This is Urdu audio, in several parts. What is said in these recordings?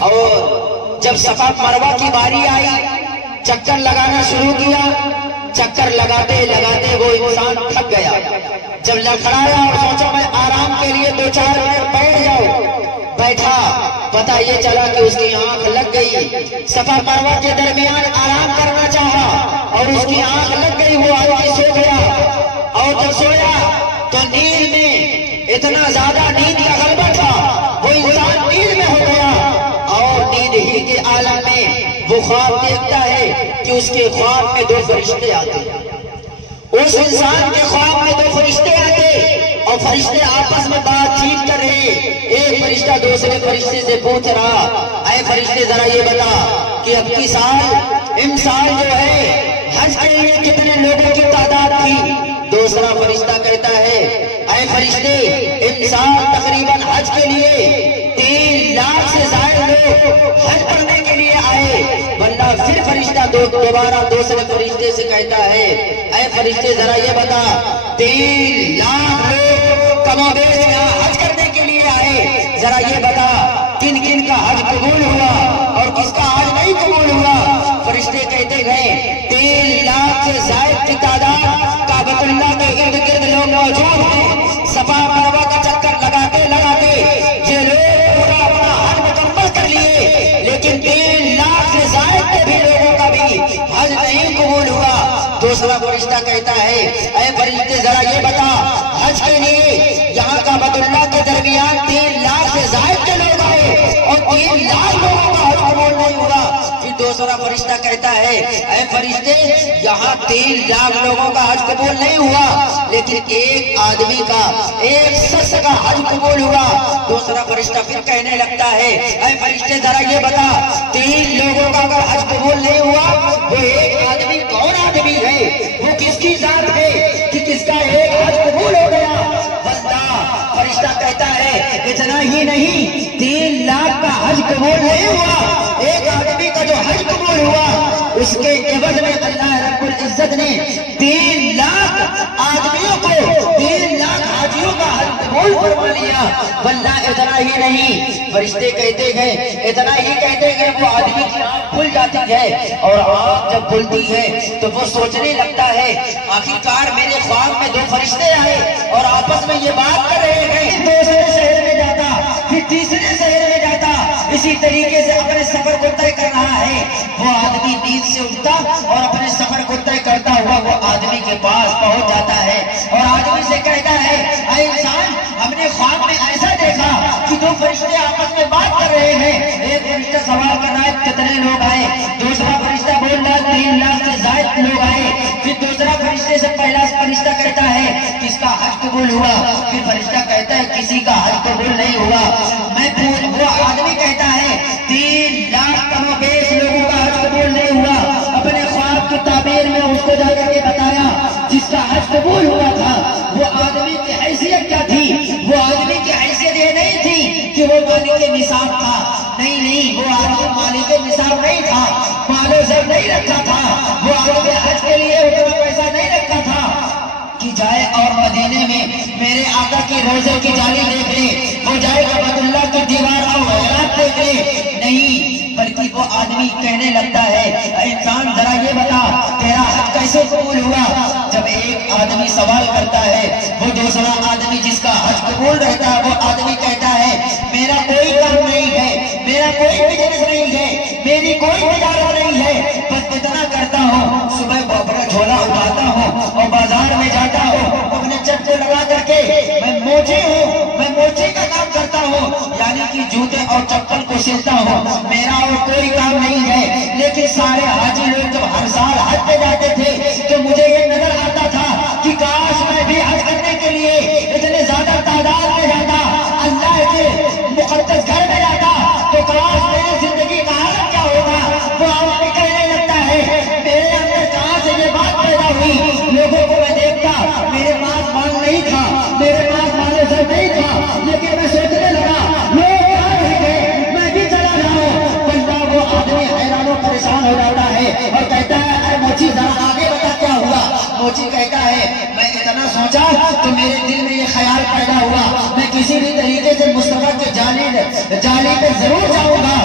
اور جب صفا مروہ کی باری آئی چکر لگانا شروع کیا، چکر لگاتے لگاتے وہ انسان تھک گیا، جب لڑکھڑایا اور سوچا میں آرام کے لیے 2-4 منٹ بیٹھ جاؤں، بیٹھا، پتہ یہ چلا کہ اس کی آنکھ لگ گئی، صفا مروہ کے درمیان آرام کرنا چاہا اور اس کی آنکھ لگ گئی، وہ آدمی سو گیا، اور جب سویا تو نیند میں اتنا زیادہ نیند کا غلبہ تھا، وہ انسان نیند میں ہو گیا، اور نیند ہی کے عالم میں وہ خواب دیکھتا ہے کہ اس کے خواب میں 2 فرشتے آتے ہیں، اس انسان کے خواب میں 2 فرشتے آتے اور فرشتے آپس میں بات چیت کر رہے، ایک فرشتہ دوسرے فرشتے سے پوچھ رہا، اے فرشتے ذرا یہ بتا کہ اب کی سال امسال جو ہے حج کے لیے کتنے لوگوں کی تعداد تھی؟ دوسرا فرشتہ کہتا ہے، اے فرشتے امسال تقریباً حج کے لیے 3 لاکھ سے زائد لوگ حج کرنے کے لیے آئے، ورنہ پھر فرشتہ دوبارہ دوسرے فرشتے سے کہتا ہے، اے فرشتے ذرا یہ بتا 3 لاکھ لوگ کم و بیش یہاں حج کرنے کے لیے آئے، ذرا یہ بتا کن کن کا حج قبول ہوا اور کس کا حج نہیں قبول ہوا؟ فرشتے کہتے گئے 3 لاکھ سے زائد کی تعداد کعبۃ اللہ کے ارد گرد لوگ موجود ہیں، صفا مروہ کا چکر لگاتے لگاتے یہ لوگ پورا اپنا حج مکمل کر لیے، لیکن 3 لاکھ سے زائد کے بھی لوگوں کا بھی حج نہیں قبول ہوا۔ دوسرا فرشتہ کہتا ہے، اے فرشتے ذرا یہ بتا حج کے لیے یہاں کعبۃ اللہ کے درمیان 3 لاکھ سے زائد کے لوگ آئے اور 3 لاکھ لوگوں کا حج قبول نہیں ہوا۔ پھر دوسرا فرشتہ کہتا ہے، اے فرشتے یہاں 3 لاکھ لوگوں کا حج قبول نہیں ہوا، لیکن ایک آدمی کا، ایک شخص کا حج قبول ہوا۔ دوسرا فرشتہ پھر کہنے لگتا ہے، اے فرشتے ذرا یہ بتا 3 لوگوں کا اگر حج قبول نہیں ہوا، وہ ایک آدمی کون آدمی ہے؟ وہ کس کی ذات ہے کہ کس کا ایک حج قبول ہو گیا؟ بندہ فرشتہ کہتا ہے اتنا ہی نہیں، 3 لاکھ کا حج قبول نہیں ہوا، ایک آدمی کا جو حج قبول ہوا اس کے عوض میں اللہ رب العزت نے 3 لاکھ آدمیوں کو، 3 لاکھ حاجیوں کا حج قبول فرما لیا۔ بندہ اتنا ہی نہیں، فرشتے کہتے گئے اتنا ہی کہتے گئے، وہ آدمی کی آنکھ کھل جاتی ہے، اور آنکھ جب کھلتی ہے تو وہ سوچنے لگتا ہے آخرکار میرے خواب میں 2 فرشتے آئے اور آپس میں یہ بات کر رہے ہیں، دوسرے شہر میں جاتا پھر تیسرے شہر میں جاتا، اسی طریقے سے اپنے سفر کو طے کر رہا ہے۔ وہ آدمی نیند سے اٹھتا اور اپنے سفر کو طے کرتا ہوا وہ آدمی کے پاس پہنچ جاتا ہے اور آدمی سے کہتا ہے، اے انسان ہم نے خواب میں ایسا دیکھا کہ 2 فرشتے آپس میں بات کر رہے ہیں، ایک فرشتہ سوال کر رہا ہے کتنے لوگ آئے، دوسرا فرشتہ بول رہا ہے 3 لاکھ سے زائد لوگ آئے، پھر دوسرا فرشتے سے پہلا فرشتہ کہتا ہے کس کا حج قبول ہوا، پھر فرشتہ کہتا ہے کسی کا حج قبول نہیں ہوا۔ وہ آدمی کہتا ہے 3 لاکھ کم و بیش لوگوں کا حج قبول نہیں ہوا، اپنے خواب کی تعبیر میں اس کو جا کر کے بتایا جس کا حج قبول ہوا تھا وہ آدمی کی حیثیت کیا تھی؟ وہ آدمی کی حیثیت یہ نہیں تھی کہ وہ مالک نصاب تھا، نہیں، وہ آدمی مالک نصاب نہیں تھا، مال و زر نہیں رکھا تھا، وہ آدمی حج کے لیے اتنا پیسہ نہیں رکھا تھا کہ جائے اور مدینے میں میرے آقا کی روزے کی جالی دیکھ لے، وہ جائے کعبۃ اللہ کی دیوار اور غیرات دیکھ لے، نہیں، بلکہ وہ آدمی کہنے لگتا ہے، اے انسان ذرا یہ بتا تیرا حج کیسے قبول ہوا؟ جب ایک آدمی سوال کرتا ہے وہ دوسرا آدمی جس کا حج قبول رہتا ہے وہ آدمی کہتا ہے میرا کوئی کام نہیں ہے، میرا کوئی بزنس نہیں ہے، میری کوئی تجارت نہیں ہے، بس اتنا کرتا ہوں صبح اپنا جھولا اٹھاتا ہوں اور بازار میں جاتا ہوں، اپنے چٹ کو لگا کر کے میں موچی ہوں، میں موچی کا کام کرتا ہوں، یعنی کہ جوتے اور چپل کو سلتا ہوں، میرا اور کوئی کام نہیں ہے۔ لیکن سارے حاجی لوگ جب ہر سال حج پہ جاتے تھے تو مجھے یہ نظر آتا تھا کہ کاش میں بھی حج کرنے کے لیے اتنے زیادہ تعداد میں جاتا، اللہ کے مقدس گھر میں جاتا، تو کاش میری زندگی کا حالت کیا ہوگا۔ وہ آدمی کہنے لگتا ہے میرے اندر کہاں سے یہ بات پیدا ہوئی، لوگوں کو میں دیکھتا میرے پاس مال نہیں تھا، میرے پاس مال و زر نہیں تھا، لیکن میں سوچنے لگا لوگ کیا رہ گئے، میں بھی چلا جاؤں۔ بندہ وہ آدمی حیران و پریشان ہو جاتا ہے اور کہتا ہے اے موچی ذرا آگے بتا کیا ہوا؟ موچی کہتا ہے میں اتنا سوچا تو میرے دل میں یہ خیال پیدا ہوا میں کسی بھی طریقے سے مصطفیٰ کے جالی پہ ضرور جاؤں گا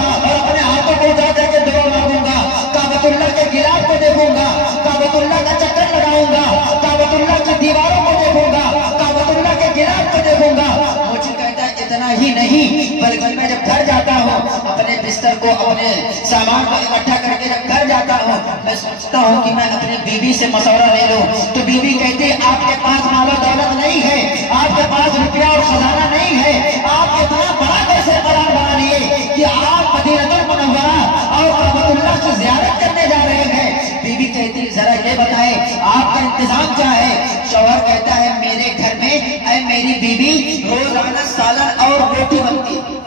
بستر کو اپنے سامان کو اکٹھا کر کے جب گھر جاتا ہوں میں سوچتا ہوں کہ میں اپنی بیوی سے مشورہ لے لوں تو بیوی کہتی آپ کے پاس مال و دولت نہیں ہے، آپ کے پاس روپیہ اور خزانہ نہیں ہے، آپ اتنا بڑا کیسے پلان بنا لیے کہ آپ مدینہ المنورہ اور کعبۃ اللہ کی زیارت کرنے جا رہے ہیں؟ بیوی کہتی ذرا یہ بتائیں آپ کا انتظام کیا ہے؟ شوہر کہتا ہے میرے گھر میں اے میری بیوی روزانہ سالن اور روٹی بنتی ہے۔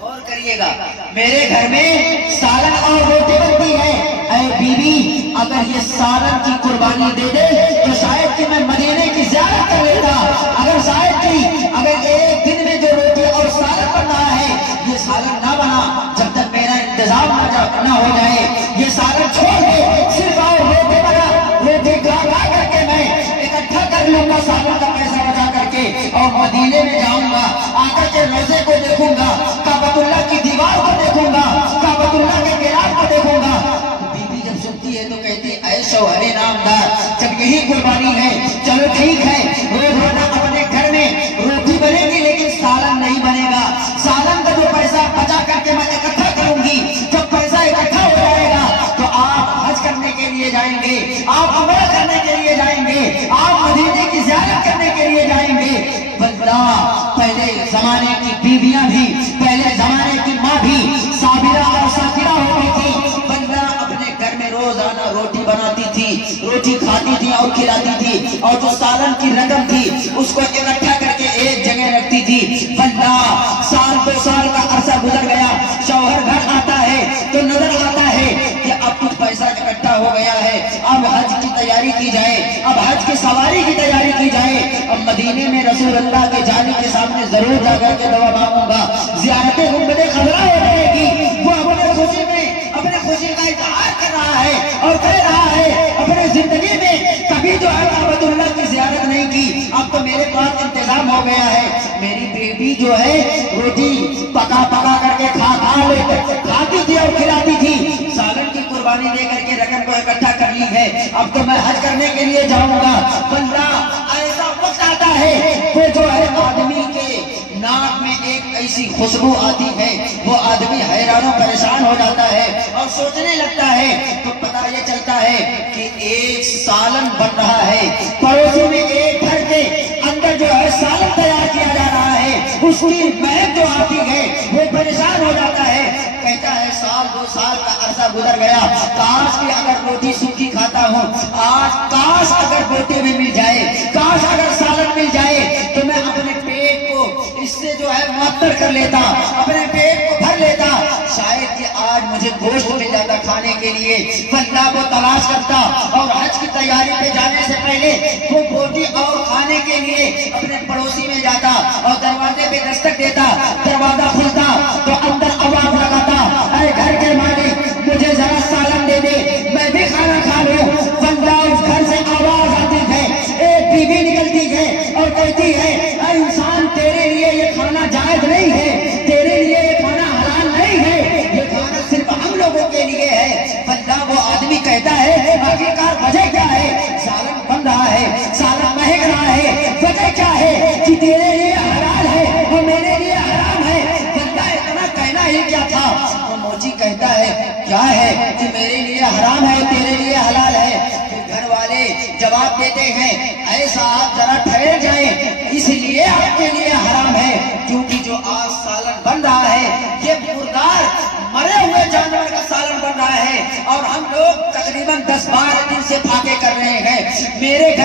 غور کریے گا، میرے گھر میں سالن اور روٹی بنتی ہے، اے بیوی اگر یہ سالن کی قربانی دے دے تو شاید کہ میں مدینے کی زیارت کر لیتا، اگر شاید کہ اگر ایک دن میں جو روٹی اور سالن بن رہا ہے یہ سالن نہ بنا جب تک میرا انتظام نہ ہو جائے، یہ سالن چھوڑ کے صرف اور روٹی بنا، روٹی کھا کر کے میں اکٹھا کر لوں گا سالن کا پیسہ بچا کر کے اور مدینے میں جاؤں گا، آ کر کے روزے کو دیکھوں گا، کعبۃ اللہ کی دیوار کو دیکھوں گا، کعبۃ اللہ کے میراب کو دیکھوں گا۔ بیوی جب سنتی ہے تو کہتی اے شوہر نامدار جب یہی قربانی ہے چلو ٹھیک ہے، روزانہ اپنے گھر میں روٹی بنے گی لیکن سالن نہیں بنے گا، سالن کا جو پیسہ بچا کر کے میں اکٹھا کروں گی، جب پیسہ اکٹھا ہو جائے گا تو آپ حج کرنے کے لیے جائیں گے، آپ عمرہ کرنے کے لیے جائیں گے، آپ مدینے کی زیارت کرنے کے لیے جائیں گے۔ واللہ پہلے زمانے کی بیویاں بھی، پہلے زمانے کی ماں بھی صابرہ اور شاکرہ ہوتی تھی، واللہ اپنے گھر میں روزانہ روٹی بناتی تھی، روٹی کھاتی تھی اور کھلاتی تھی، اور جو سالن کی رقم تھی اس کو اکٹھا کر کے ایک جگہ رکھتی تھی۔ واللہ سال 2 سال کا عرصہ گزر گیا، شوہر گھر آتا ہے تو نظر آتا ہے کہ اب کچھ پیسہ اکٹھا ہو گیا ہے، اب حج کی تیاری کی جائے، اب حج کی سواری کی تیاری کی جائے، اب مدینے میں رسول اللہ کے جانے کے سامنے ضرور جا کر کے دعا مانگوں گا، زیارت گنبد خضرا ہو جائے گی۔ وہ اپنے خوشی میں اپنے خوشی کا اظہار کر رہا ہے اور کہہ رہا ہے اپنے زندگی میں کبھی جو ہے کعبۃ اللہ کی زیارت نہیں کی، اب تو میرے پاس انتظام ہو گیا ہے۔ میری بیوی جو ہے روٹی پکا کر کے کھاتی تھی اور کھلاتی تھی، سالن کی قربانی دے کر کے رقم کو اکٹھا کر لی ہے، اب تو میں حج کرنے کے لیے جاؤں گا۔ واللہ ایسا وقت آتا ہے کہ جو ہے آدمی کے ناک میں ایک ایسی خوشبو آتی ہے، وہ آدمی حیران و پریشان ہو جاتا ہے اور سوچنے لگتا ہے، تو پتہ یہ چلتا ہے کہ ایک سالن بن رہا ہے، پڑوسی میں ایک گھر کے اندر جو ہے سالن تیار کیا جا رہا ہے، اس کی مہک جو آتی ہے وہ پریشان ہو جاتا ہے، کہتا ہے سال 2 سال کا عرصہ گزر گیا، کاش کہ اگر روٹی سوکھی کھاتا ہوں، آج کاش اگر روٹی بھی مل جائے، کاش اگر سالن مل جائے تو میں اپنے پیٹ کو اس سے جو ہے معطر کر لیتا، اپنے پیٹ کو بھر لیتا، شاید کہ آج مجھے گوشت مل جاتا کھانے کے لیے۔ واللہ وہ تلاش کرتا اور حج کی تیاری پہ جانے سے پہلے وہ روٹی اور کھانے کے لیے اپنے پڑوسی میں جاتا اور دروازے پہ دستک دیتا، دروازہ کھلتا تو اندر آواز لگاتا اے گھر کے مالک مجھے ذرا سالن دے دے میں بھی کھانا کھا لوں۔ واللہ اس گھر سے آواز آتی ہے، ایک بیوی نکلتی ہے اور کہتی ہے اے انسان تیرے لیے یہ کھانا جائز نہیں ہے، تیرے لیے یہ کھانا حلال نہیں ہے، یہ کھانا صرف ہم لوگوں کے لیے ہے۔ واللہ وہ آدمی کہتا ہے آخرکار وجہ کیا ہے؟ سالن بن رہا ہے، سالن مہک رہا ہے، وجہ کیا ہے کہ تیرے لیے حلال ہے اور میرے لیے حرام ہے۔ واللہ اتنا کہنا ہی کیا تھا؟ وہ موچی کہتا ہے کیا ہے کہ میرے لیے حرام ہے تیرے لیے حلال ہے؟ پھر گھر والے جواب دیتے ہیں اے صاحب ذرا ٹھہر جائیں، اس لیے آپ کے لیے حرام ہے کیونکہ جو آج سالن بن رہا ہے یہ مردار مرے ہوئے جانور کا سالن بن رہا ہے اور ہم لوگ تقریباً 10-12 دن سے پھاکے کر رہے ہیں۔ میرے گھر